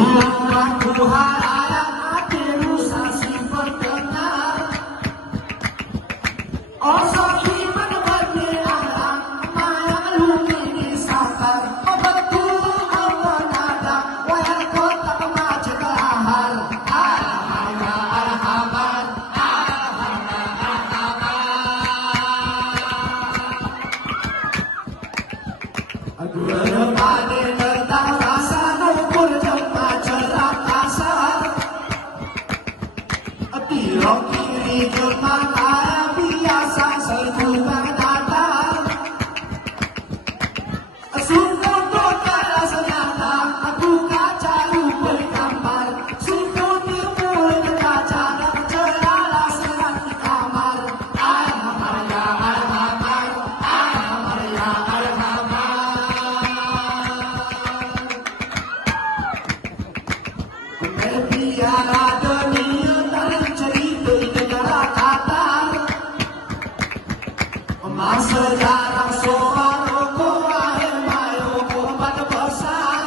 Aku harap hati rusak si pendengar. Oh sapi berbagi alam, malu ini sabar. Obatku awal nada, wayang kota macet lahar. Alhamdulillah, alhamdulillah, alhamdulillah. Aku berpade tentang rasa nukur jempat cerak kasar. Tirok kiri jempat arah biasa sejuta datar. Sungguh total senjata, aku kaca lupa gambar. Sungguh timbul kaca dan celala serat di kamar. Alhamdulillah, alhamdulillah, alhamdulillah, alhamdulillah. Biara dunia dan cerita negara Qatar. Masa jarang sofa rokok air mayo obat besar.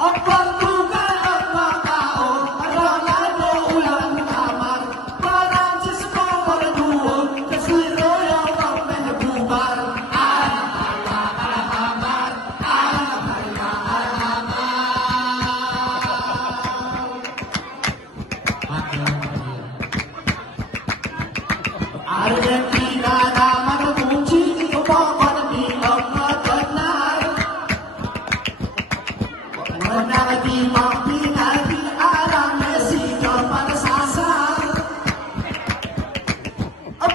Apa tugas apa kau Ronaldo ulang kamar. Perancis nomor 2 kesuruh yang ramai bubar. Alhamdulillah, alhamdulillah, alhamdulillah, alhamdulillah. Argentina nama kunci pokok di nomor benar. Menang di final di arah Messi dapat sasar.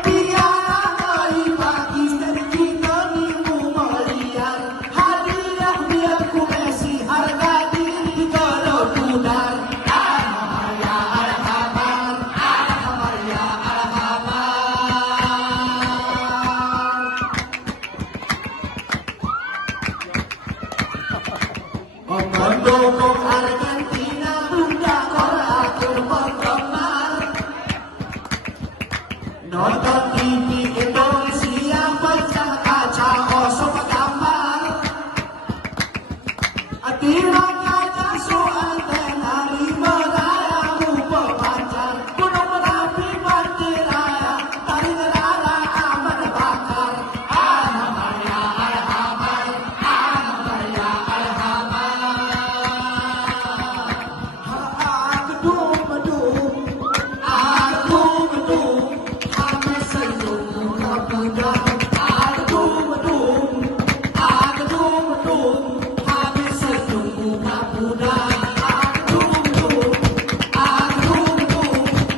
Biar dari Pakistan kita minggu melihat. Hadiah biar ku Messi harga diri kalau pudar. Alhamdulillah, alhamdulillah, alhamdulillah, alhamdulillah. Mendukung Argentina bunda korakur penggemar. Nonton TV Indonesia pecah kaca osok gambar. Tirak kaca soal antena 5 raya rupa panjang. Gunung Merapi Bandiraya tarik rara aman bakar. Alhamdulillah, alhamdulillah, alhamdulillah, alhamdulillah. Aku bedung, kami senyum muka budak. Aku bedung, kami senyum muka budak. Aku bedung,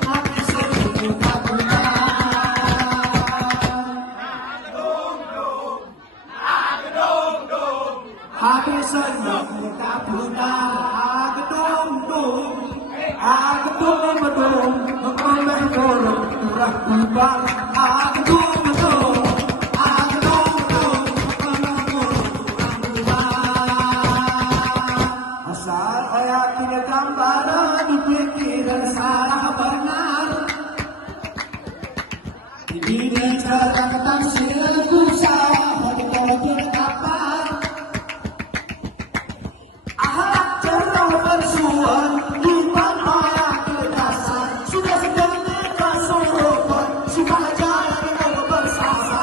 kami senyum muka budak. Hati senyum muka budak. Aku bedung, mengambil golong murah kubang. Aku bedung, mengambil golong murah kubang. Asal ayat tidak gambaran di pikiran salah benar. Ini cara ketafsir susah, betul dapat. Ahlak cerah bersuara, iman maya kedasan. Sudah sedang kesurupan, sudah jalan yang bersasar.